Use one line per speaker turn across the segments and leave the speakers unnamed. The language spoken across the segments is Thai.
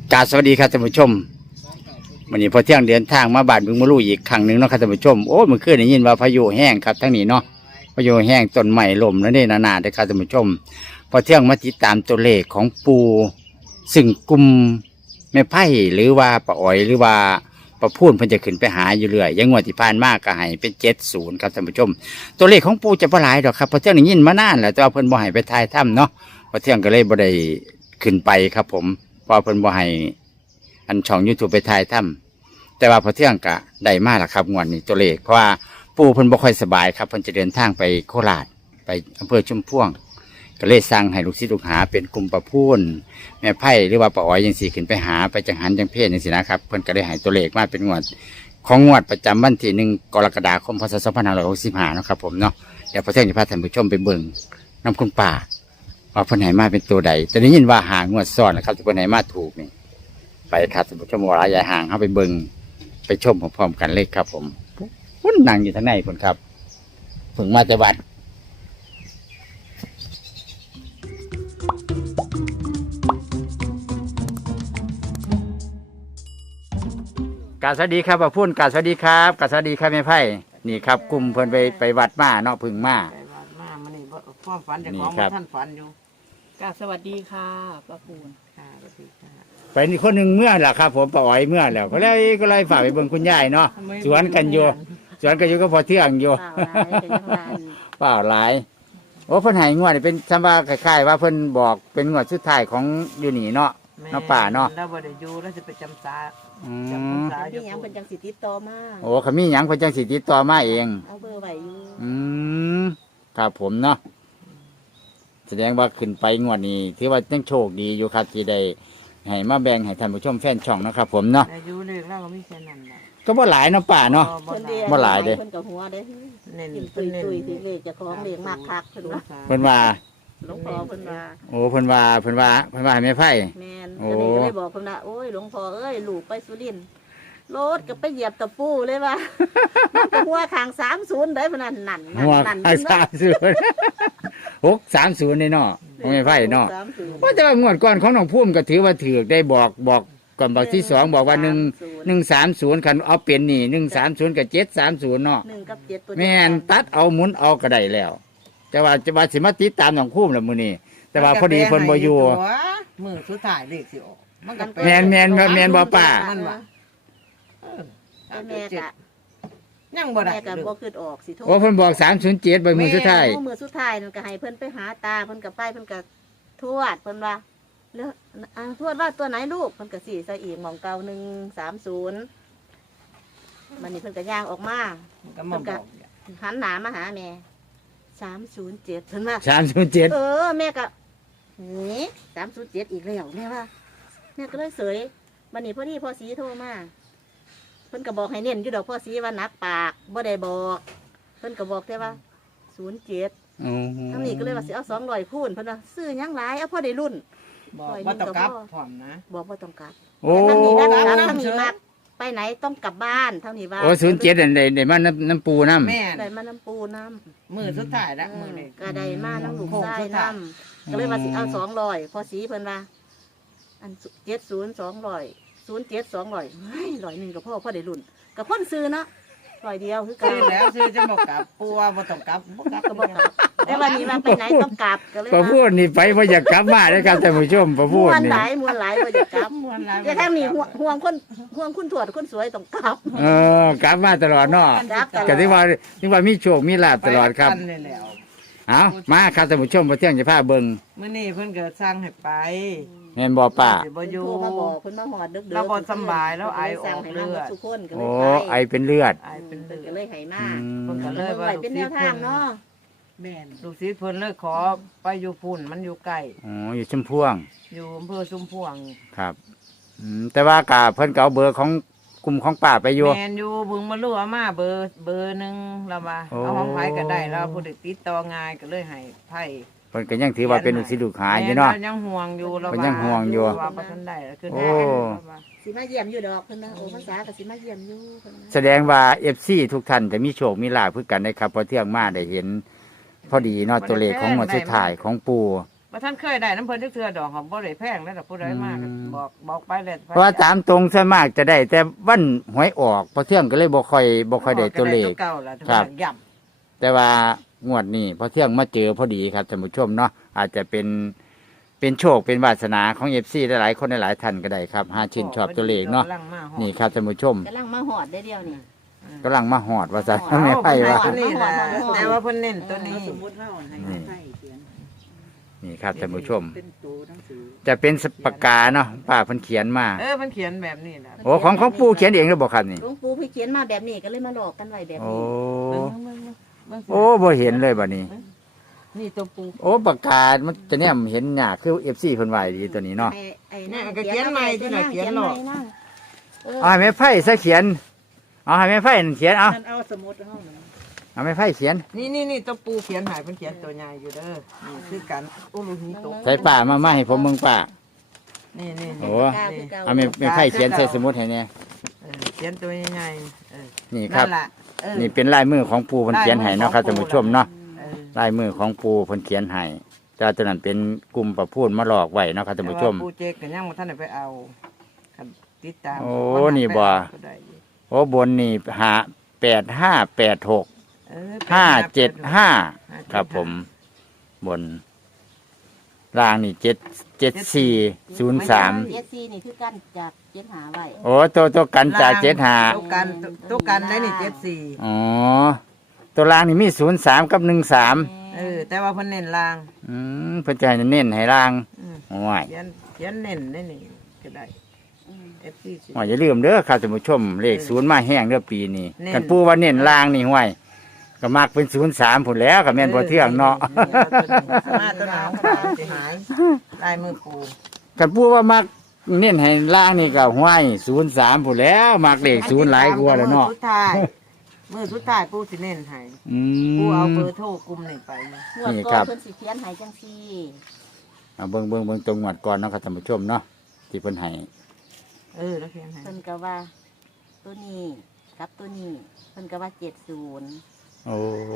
กราบสวัสดีครับท่านผู้ชมวันนี้พอเที่ยงเดินทางมาบ้านบึงมะลู่อีกครั้งหนึ่งเนาะครับท่านผู้ชมโอ้เมื่อคืนได้ยินว่าพายุแห้งครับทั้งนี้เนาะพายุแห้งต้นไม้ล่มแล้วนี่นาๆได้ครับท่านผู้ชมพอเที่ยงมาติดตามตัวเลขของปูซึ่งกลุ่มแม่ไผ่หรือว่าป้าอ๋อยหรือว่าป้าพูนเพิ่นจะขึ้นไปหาอยู่เรื่อยยังงวดที่ผ่านมากก็ให้เป็น70ครับท่านผู้ชมตัวเลขของปูจะบ่หลายดอกครับพอเที่ยงได้ยินมานานแล้วแต่ว่าเพิ่นบ่ให้ไปถ่ายถ้ำเนาะพอเที่ยงก็เลยบ่ได้ขึ้นไปครับผมเพราะเพิ่นบ่ให้อันช่อง YouTube ไปถ่ายถ้ำแต่ว่าพอเที่ยงก็ได้มาแล้วครับงวดนี้ตัวเลขเพราะว่าปู่เพิ่นบ่ค่อยสบายครับเพิ่นจะเดินทางไปโคราชไปอำเภอชุมพวงก็เลยสั่งให้ลูกศิษย์ลูกหาเป็นกลุ่มประพูนแม่ไผ่หรือว่าป้าอ๋อยจังซี่ขึ้นไปหาไปจังหันจังเพศจังซี่นะครับเพิ่นก็ได้ให้ตัวเลขมาเป็นงวดของงวดประจำวันที่1กรกฎาคมพศ2565เนาะครับผมเนาะเดี๋ยวพอเที่ยงจะพาท่านผู้ชมไปเบิ่งนำคุณป้าว่าเพิ่นให้มาเป็นตัวใดแต่ได้ยินว่าหางวดซ้อนนะครับที่เพิ่นให้มาถูกนี่ไปครับท่านผู้ชมว่าระยะห่างเข้าไปเบิ่งไปชมพร้อมๆกันเลยครับผมพุ่นนั่งอยู่ทางในพุ่นครับเพิ่งมาแต่วัดกราบสวัสดีครับป้าพุ่นกราบสวัสดีครับกราบสวัสดีครับแม่ไผ่นี่ครับกลุ่มเพิ่นไปวัดมาเนาะเพึ่งมา
ไปวัดมามันนี่ความฝันจาก
นี่
ของ
ครับ
ท่านฝันอยู่
กราบสวัสดีค่ะป้าปูน
ค่ะสวัสดีค่ะ
ไปนี่คนหนึ่งเมื่อแหละครับผมป้าอ๋อยเมื่อแล้วก็เลยฝากไปเบิ่งคุณยายเนาะสวนกันอยู่สวนกันอยู่ก็พอเที่ยงอยู่
เปล่าร้ายเป็นยังไง
เปล่าหลายโอ้เพิ่นให้งวดนี่เป็นคำว่าคล้ายๆว่าเพิ่นบอกเป็นงวดสุดท้ายของอยู่นี่เนาะ เนาะป่าเนาะ
แล้วบ่ได้อยู่แล้วจะไปจำสา
อื
จำพร
ม
รษาอ
พี่
ยู่
ยังเป็นจังสิติดต่อมา
โอ้ขมีหยังเพิ่นจังสิติดต่อมาเอง
เอาเบอร์ไว้อยู่
อืมครับผมเนาะแสดงว่าขึ้นไปงวดนี้ถือว่ายังโชคดีอยู่ครับที่ได้ให้มาแบ่งให้ท่านผู้ชมแฟนช่องนะครับผมเนาะ
อายุเล็กแล้วก็มีแค่นั้นแหละ
ก็บ่หลายเนาะป่าเนาะ
บ่
คน
ได้
เดียว
บ่หลายเด้
เพิ่นกับหัวเด้
เน้น
กิน
เพิ่
ตุ
น
ย
เน้น
ตุยที่เลขจะคล้องเลี้ยงมากคักเพิ่นว่า
เพิ่นว่า
หลวงพ่อเพิ่นว่า
โอ้เพิ่นว่าให้แม่ไผ่
แม่น
โอ้
ก็เลยก็เลยบอกเพิ่นว่าโอ้ยหลวงพ่อเอ้ยลูกไปสุรินทร์รถก็ไปเหยียบตะปูเลยว่า มันก็หัวข้าง30ได้เพิ่นนั่นนั่น
หัว
นั่น
ไอ้30 630นี่เนาะของแม่ไผ่เนาะ
30
ว่าแต่ว่างวดก่อนของน้องพุ่มก็ถือว่าถือได้บอกก่อนบอกที่สองบอกว่า130คันเอาเป็นนี่130กับ730เนาะ
1กับ7ตัว
แม่นตัดเอาหมุนเอาก็ได้แล้ว แต่ว่าจะว่าสิมาติดตามน้องพุ่มละมื้อนี้แต่ว่าพอดีเพิ่นบ่อยู่
มือสุดท้ายเลขสิออกมันก็
แม่นบ่ป้า
มันว่า
แต่แม่กะ
ยังบ่ได้
แม่กะบ่คิดออกสิโทษ
โอ้เพิ่นบอก307ใบมือสุดท้าย
โอ้มือสุดท้ายนั่นก็ให้เพิ่นไปหาตาเพิ่นก็ไปเพิ่นก็ทวดเพิ่นว่าแล้วทวดว่าตัวไหนลูกเพิ่นก็สี่ใส่อีกหมองเก่า130มันนี่เพิ่นก็ย่างออกมา
มันก็มาบอก
หันหน้ามาหาแม่307เพิ่นว่า
307
แม่ก็นี่307อีกแล้วแม่ว่าแม่ก็เลยเสยมันนี่พอดีพ่อสีโทรมาเพิ่นก็บอกให้เน้นอยู่ดอกพ่อสีว่านักปากบ่ได้บอกเพิ่นก็บอกแต่ว่า07
อ๋อ
ทั้งนี้ก็เลยว่าสิเอา200พูนเพิ่นว่าซื้อหยังหลายเอาพอได้รุ่น
บอกว่าต้องกลับพร้อมนะ
บอกว่าต้องกลับ
โอ้
ทั้งนี้นะ
กลับ
ทั้งนี้
เชิญ
มาไปไหนต้องกลับบ้านทั้งนี้ว่า
โอ้07นั่นได้มาน้ำปูน้ำ
แม่
ได้มาน้ำปูน้ำ
มือสุดท้ายละมือนี่
ก็ได้มาน้ำลูก
โค้ง
ไส้
สุดท้าย
น้ำก็เลยว่าสิเอา200พอสีเพิ่นว่าอัน70 200 07 200เฮ้ย100ก็พอได้รุ่นก็คนซื้อเนาะ100เดียวคือกั
ซื้
น
อแล้วซื้อจะบอกกลับปัวบ่ต้องกลับบ่กลับ
ก็บอกกลับแต่วันนี้ว่าไปไหนต้องกลับก็เลย
ประ
ว่า
พูดนี่ไปบ่อยากกลับมาเลยครับท่านผู้ชมประพู
ม่
ด
วน
นี่
หลายม่วนหลายบ่อยากกลับ
มวนหลาย
แต่ทั้งนี้ห่วงคุณถวดคุณสวยต้องกลับ
กลับมาตลอดเนาะ
กลับตลอด
ก็ที่ว่ามีโชคมีลาภตลอดครับ
ไปกันนี่แหล้ว
เอามาครับท่านผู้ชมมาเที่ยงจะพาเบิ่ง
มื้อนี้เพิ่นก็สร้างให้ไป
แม่นบ่ป้า
สิบ่อยู่
โทรมาบอกเพิ่นมาหอดดึกๆ
เราบ่สำบายแล้วไอออก
สั่งให้
เลือด
มาหมดทุกคนก็เล
โอ้
ย
ไอเป็นเลือด
ไอเป็น
เพิ่
เลื
น
อ
ก็
ด
เลยให้มา
เพิ่นก็เลย
ไว้เป็นแนวทางเนาะ
แม่นลูกศิษย์เพิ่นเลยขอไปอยู่พุ่นมันอยู่ใกล้
อ๋ออยู่ชุมพวง
อยู่อำเภอชุมพวง
ครับแต่ว่ากะเพิ่นก็เอาเบอร์ของกลุ่มของป้าไปอยู่
แม่นอยู่บึงมาลู่อามาเบอร์หนึงแล้วว่า
โอ้
เอาของไผก็ได้แล้วผู้ใดติดต่อง่ายก็เลยให้ไผ
เพิ่นก็ยังถือว่าเป็นลูกศิษย์ลูกหาอยู่เนาะ
แม่ยังห่วงอยู่แล้ว
เพิ่นยังห่วงอยู่
ว่าบ่ทันได้คือ
โอ้
ได้ว่า
สิมาเยี่ยมอยู่ดอกเพิ่นนะโอ้ภาษาก็สิมาเยี่ยมอยู่เพิ่นนะ
แสดงว่า FC ทุกท่านจะมีโชคมีลาภคือกันนะครับพอเที่ยงมาได้เห็น พอดีเนาะตัวเลขของงวดสุดท้ายของปู่
ไปว่าท่านเคยได้น้ำเพิ่นจักเทื่อดอกหอมบ่ได้แพงแล้วแต่ผู้ใดมาก็บอกไปเลย
เพราะว่าตามตรงส่วนมากจะได้ แต่วันหวยออกพอเที่ยงก็เลยบ่ค่อยได้ตัวเลข
เก่าล่ะ
ครับ
ย่
แต่ว่างวดนี้พอเที่ยงมาเจอพอดีครับท่านผู้ชมเนาะอาจจะเป็นโชคเป็นวาสนาของ FC หลายๆคนหลายๆท่านก็ได้ครับหา
ำ
ชื่นชอบตัวเลขเนาะ
กำลังมาฮอด
นี่ครับท่านผู้ชม
กำลังมาหอดได้เดียวนี่
กำลังมาหอดว่าซะ
เอา
ไม่ไปว่า
ตัวนี้นะ
ฮอด
แต่ว่าเพิ่นเน้นตัวนี้
สมมุติเฮาให้แม่ไผเขียน
นี่ครับท่านผู้ชม
เป็นตัวหนังสือ
จะเป็นปากกาเนาะป้าเพิ่นเขียนมา
เพิ่นเขียนแบบนี้นะ
โอ้ของปู่เขียนเองหรือบ่ครับนี่
หลวงปู่เพิ่นเขียนมาแบบนี้ก็เลยมาหลอกกันไว้แบบ
โอ้
นี้
เบิ่ง
โอ้บ่เห็นเลยบัดนี้
นี่ตัวปู
โอ้ปากกามันจะเนี่ยเห็นหยากคือ FC เพิ่นไว้ดีตัวนี้เนาะ
ไอ้
เนี่ยก็เขียนใหม่ที่น่ะเขียนหลอก
เอาให้แม่ไพ่ซะเขียนเอาให้แม่ไพ่นั่นเขียนเอา
มันเอาสมุดเฮานั่น
เอาแม่ไพ่เขียน
นี่ตัวปูเขียนหายเพิ่นเขียนตัวใหญ่อยู่เด้อนี่คือกันโอ้ลูกนี้ตก
ใส่ป้ามาให้ผมเบิ่งป้า
นี่
โอ้
นี่
เอาแม่ไพ่เขียนใส่สมุดให้แน่
เขียนตัวใหญ่
นี่ครับ
นั่นล่ะเ
นี่เป็นลายมือของปู่เพิ่นเขียนให้เนาะครับท่านผู้ชมเนาะ
เออ
ลายมือของปู่เพิ่นเขียนให้แต่ตัวนั้นเป็นกลุ่มประพูดมาหลอกไว้เนาะครับท่านผู้ชม
แต่ว่าปูเจกก็ยังบ่ทันได้ไปเอาคันติดตาม
โอ้นี่บ่
ก็ได้อยู่
โอ้บนนี่หา8586
เออ
575ครับผม บนล่างนี่77403
เอสซีนี่คือกันจากเจ็ดหาไว้
โอ้ตัวกันจาก75
ตัวกันได้นี่74
อ๋อตัวล่างนี่มี03กับ13
แต่ว่าเพิ่นเน้นล่าง
เพิ่นจะให้เน้นให้ล่าง
อืม
โอ้ย
เขียนเน้นได้นี่ก็ได้ FC สิ
ว่าอย่าลืมเด้อครับท่านผู้ชมเลข0มาแห้งเด้อปีนี้
เน้น
กันปู่ว่าเน้นล่างนี่ห้วยก็มักเป็น03พุ่นแล้วก็แม่นบ่เที่ยงเนาะ
มาตัวหนาวสิหายลายมือปู
กันปู่ว่ามักเน้นให้ล่างนี่ก็ห้วย03พุ่นแล้วมักเลข0หลายกว่าแล้วเนาะ
มือสุดท้ายปูสิเน้นให้
อื
ปูเอา
ม
เบอร์โทรกลุ่มนี่ไป
งวด
นี่
ก่
ครั
อน
บ
เพิ่นสิเขียนให้จังซี่
เอาเบิ่งตรงงวดก่อนเนาะครับท่านผู้ชมเนาะที่เพิ่นให้
แล้วเขียนให้
เพิ่นก็ว่า ตัวนี้กับตัวนี้เพิ่นก็ว่า70
โอ้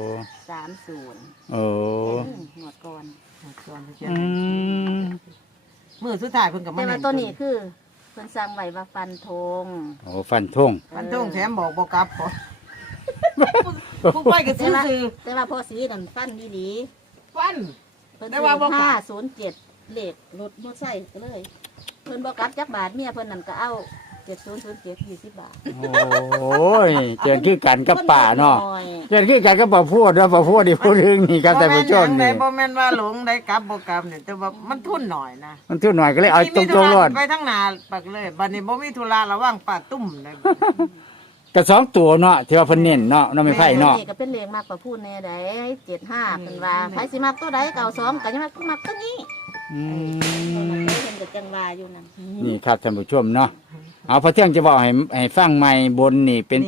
30
โอ้
งวดก่อน
ส่วนเขียน
อื
ให้
ม
มือสุดท้ายเพิ่นก็มา
แต่
เน้
ว่าน ตัวนี้คือเพิ่นสั่งไว้ว่าฟันธง
โอ้ฟันธง
มันต้องแถมบอกกลับบ่ผู้ไปก็ซื้อ
แต่ว่าพอสีนั่นฟันดี
ฟัน
ๆเพิ่น
แต่ว่าบ่กลับ
507เลขรถมอไซค์ก็เลย เพิ่นบ่กลับจักบาทเมียเพิ่นนั่นก็เอา7007 20 บาท
โอ้ยเจอคือกันกับป่าเนาะ
พิ่ก็อย
เจอคือกันกับป่าพูดว่าป่าพูดนี่พูดถึงนี่ครับท่านผู้ชมนี่
บ่แม่นว่าหลงได้กลับบ่กลับเนี่ยแต่ว่ามันทุนหน่อยนะ
มันทุกหน่อยก็เลยเอาตรงๆรอด
ไปทั้งหนาปักเลยบัดนี้บ่มีธุระระหว่างป่าตุ่มเลย
ก็สองตัวเนาะที่ว่าเพิ่นเน้นเนาะเนาะไม่ไผ่เนาะ
นี่ก็เป็นเลขมากกว่าพูดแน่ใด75เพิ่นว่าไผสิมักตัวใดก็เอา2ก็ยังมักตัวนี้
อืม
เพิ่นก็จังว่าอยู่นั่น
นี่ครับท่านผู้ชมเนาะเอาพระเที่ยงจะบอกให้ฟังใหม่บนนี่เป็น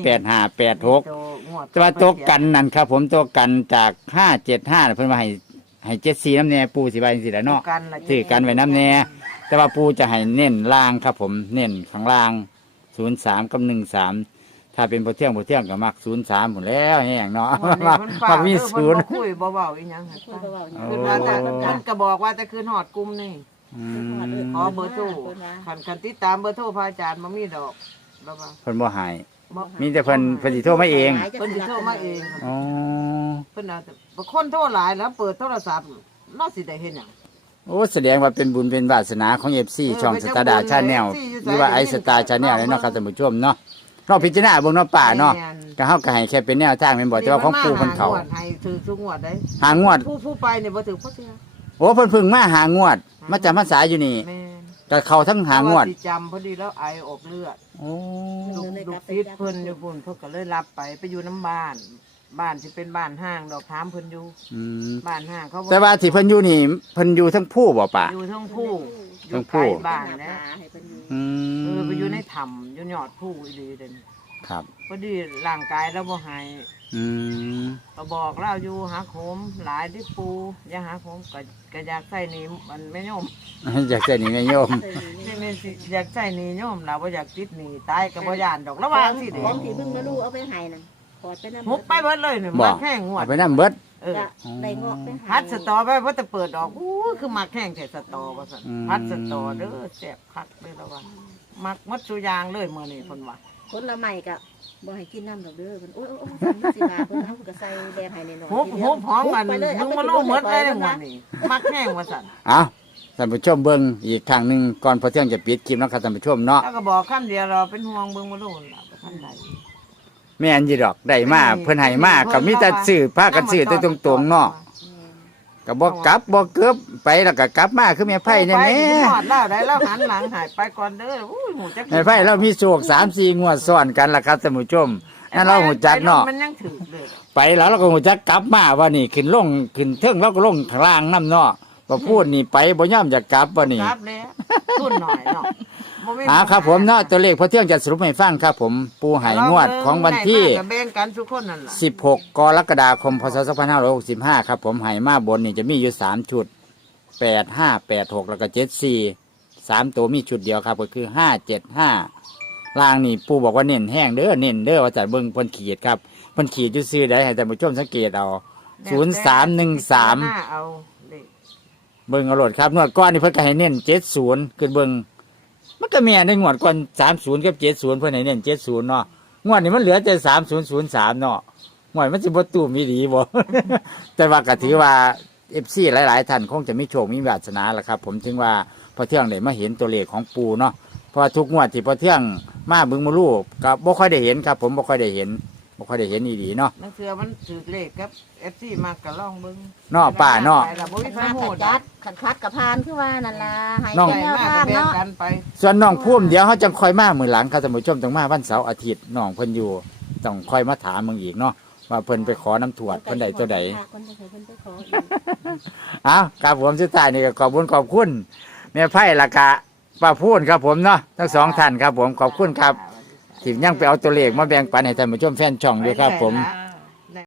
8586แต่ว่าตัวกันนั่นครับ ผมตัวกันจาก575เพิ่นว่าให้74น้ำแน่ปูสิว่าจังซี่แหละเนาะ ซื้อกันไว้น้ำแน่แต่ว่าปูจะให้เน้นล่างครับผมเน้นข้างล่าง03กับ13ถ้าเป็นพอเที่ยงก็มัก03หมดแล้วแห้งเนาะมักมีศูนย์
คุยเบาๆอีหยัง
คุยเบาๆอย่าง
คือว่าแต่มันก็บอกว่าแต่คืนหอดกลุ่มนี่
อืม
ขอเบอร์โทรคันติดตามเบอร์โทรพระอาจารย์บ่มีดอกบ่ว่า
เพิ่นบ่ใหาย
บ่
มีแต่เพิ่นสิโทรมาเอง
เพิ่นสิโทรมาเอง
อ๋อ
เพิ่นเอาแต่บ่คนโทรหลายแล้วเปิดโทรศัพท์น่าสิได้เห็นหยัง
โอ้แสดงว่าเป็นบุญเป็นวาสนาของ FC ช่องสตาร์ดาชาแนลหรือว่าไอสตาร์ชาแนลเลยเนาะครับท่านผู้ชมเนาะเราพิจารณาเบิ่งเนาะป่าเนาะก็เฮาก็ให้แค่เป็นแนวทางแม่นบ่แต่ว่าของปู่เพิ่นเขา
ให้ถือทุกงวดได้
หางวด
ผู้ไปเนี่ยบ่ถือเพราะเสีย
โอ้เพิ่นเพึ่งมาหางวด มาจำพรรษาอยู่นี่
แม่น
ก็เข้าทั้งหางวด
เพระสิจำพอดีแล้วไออบเลือด
โอ้
ลูกศิษย์เพิ่นอยู่พุ่นเพิ่นก็เลยรับไปอยู่น้ำบ้าน บ้านสิเป็นบ้านห้างดอกถามเพิ่นอยู่
อืม
บ้านห้างเขาบอก
แต่ว่าที่เพิ่นอยู่นี่เพิ่นอยู่ทั้งผู้บ่ป่ะ
อยู่ทั้งผู้อ
ทั้
ยู่
งผู้
ใกล้บ้านนะ
ให้เพิ่นอยู่
อืม
ไปอยู่ในถ้ำอยู่ยอดผู้อีหลีเด่น
ครับ
พอดีร่างกายเราบ่ใหาย
อืม
ก็บอกเราอยู่หาโขมหลายที่ปูอย่าหาโขมก็อยากใส่หนี่มันไม่ยอม
อยากจะหนีแม่โยม
นี่แม่นสิอยากใส่หนี่ยอมเราบ่อยากติดหนี่ตายก็บ่ย่านดอกระหว่างสิเด้
ของที่เพิ่งมารู้เอาไปให้นั่นขอดไปนำ
หุบไปเบิดเลยนี่
บ่
มาแค่งวด
เอาไปนำเบิด
เออ
จะได้เงาะไปให้
พัดสตอไปเพราะจะเปิดออกอู้คือมักแห้งแต่สตอว่าซั่นพัดสตอเด้อแซ่บคักเด้อละว่ามักหมดสุอยางเลยมื้อนี้เพิ่นว่า
ผลไม้ก็บ่ให้กินน้ำดอกเด้อเพิ่นโอ้ยๆสั่นสิบาทเพิ่นเอาก็ใส่แดงให้หน่อยๆ
โหหอมกัน
ไปเลย
มึ
เอา
ง
ไป
มา
กิน
ลูกหมดเลย
เล
มื้อนี้มักแห้งว่าซั่น
เอาท่านผู้ชมเบิ่งอีกครั้งหนึงก่อนพอเที่ยงจะปิดคลิปเนาะครับท่านผู้ชมเนาะ
แล้วก็บอกคำเดียวเราเป็นห่วงเบิ่งมาลูกล่ะบ่ทันใด
แม่นอยู่ดอกได้มาเพิ่นให้มาก็มีแต่ซื้อพากันซื้อแต่ตรงๆเนาะก็บ่กลับบ่เกือบไปแล้วก็กลับมาคือแม่ไผนี่แห
ไป
ม่
กินฮอดแล้วได้แล้วหันหลังหายไปก่อนเด้ออู้ยหูจัก
แม่ไผเรามีโชค3-4งวดซ้อนกันล่ะครับท่านผู้ชมนั่นเราหูจักเนาะ
มันยังถือเลย
ไปแล้วเราก็หูจักกลับมาว่านี่ขึ้นลงขึ้นเทิงเราก็ลงข้างล่างนำเนาะบ่พูดนี่ไปบ่ยอมจะกลับว่านี่
ครับแล้วทุนหน่อยเนาะบ่มี
ครับผมเนาะตัวเลขพอเที่ยงจะสรุปให้ฟังครับผมปูหายงวดของวันที่
ได้มาก็แบ่งกันทุกคนนั่นล่ะ
16 กรกฎาคม พศ 2565 ครับผมหายมาบนนี่จะมีอยู่ 3 ชุด 85 86 แล้วก็ 74 3 ตัวมีชุดเดียวครับก็คือ 575ล่างนี่ปูบอกว่าเน้นแห้งเด้อเน้นเด้อว่าจะเบิ่งเพิ่นขีดครับเพิ่นขีดอยู่ซื่อได้ให้ท่านผู้ชมสังเกตเอา 0313
เอาเลข
เบิ่งเอาโลดครับงวดก้อนนี่เพิ่นก็ให้เน้น70ขึ้นเบิ่งมันก็แม่นในงวดก่อน30กับ70เพิ่นให้เน้น70เนาะงวดนี้มันเหลือแต่3003เนาะงวดมันสิบ่ตู้มีดีบ่ แต่ว่าก็ถือว่า FC หลายๆท่านคงจะมีโชคมีวาสนาล่ะครับ ผมถึงว่าพอเที่ยงได้มาเห็นตัวเลขของปูเนาะเพราะว่าทุกงวดที่พอเที่ยงมาบึงมาลูกก็บ่ค่อยได้เห็นครับ ผมบ่ค่อยได้เห็นอีหลีเนาะ
นักเสือมันถือเลขครับ FC มากก็ลองเบิ่ง
เนาะป้าเนาะ
ไปล่บ่มีไฟ
มา
โห
ขั
ด
ดจัดขัดคัดกับพานคือว่านั่นล่ะให้
น้อง
เป็น
ใหญ่
แนว
มาก
ทาง
ก็แบ่ง
เนาะ
กันไป
ส่วนน้องพุ่มเดี๋ยวเขาจังคอยมามือหลังครับท่านผู้ชมต้องมาวันเสาร์อาทิตย์น้องเพิ่นอยู่ต้องคอยมาถามมึงอีกเนาะว่าเพิ่นไปขอน้ำถวดเพิ่นใดตัวใด
คนใดเพิ่นไปขออีก
เอาครับผมสุดท้ายนี่ก็ขอบคุณแม่ไพ่ละกะป้าพูนครับผมเนาะทั้งสองท่านครับผมขอบคุณครับที่ยังไปเอาตัวเลขมาแบ่งปันให้ท่านผู้ชมแฟนช่องด้วยครับผม
ไป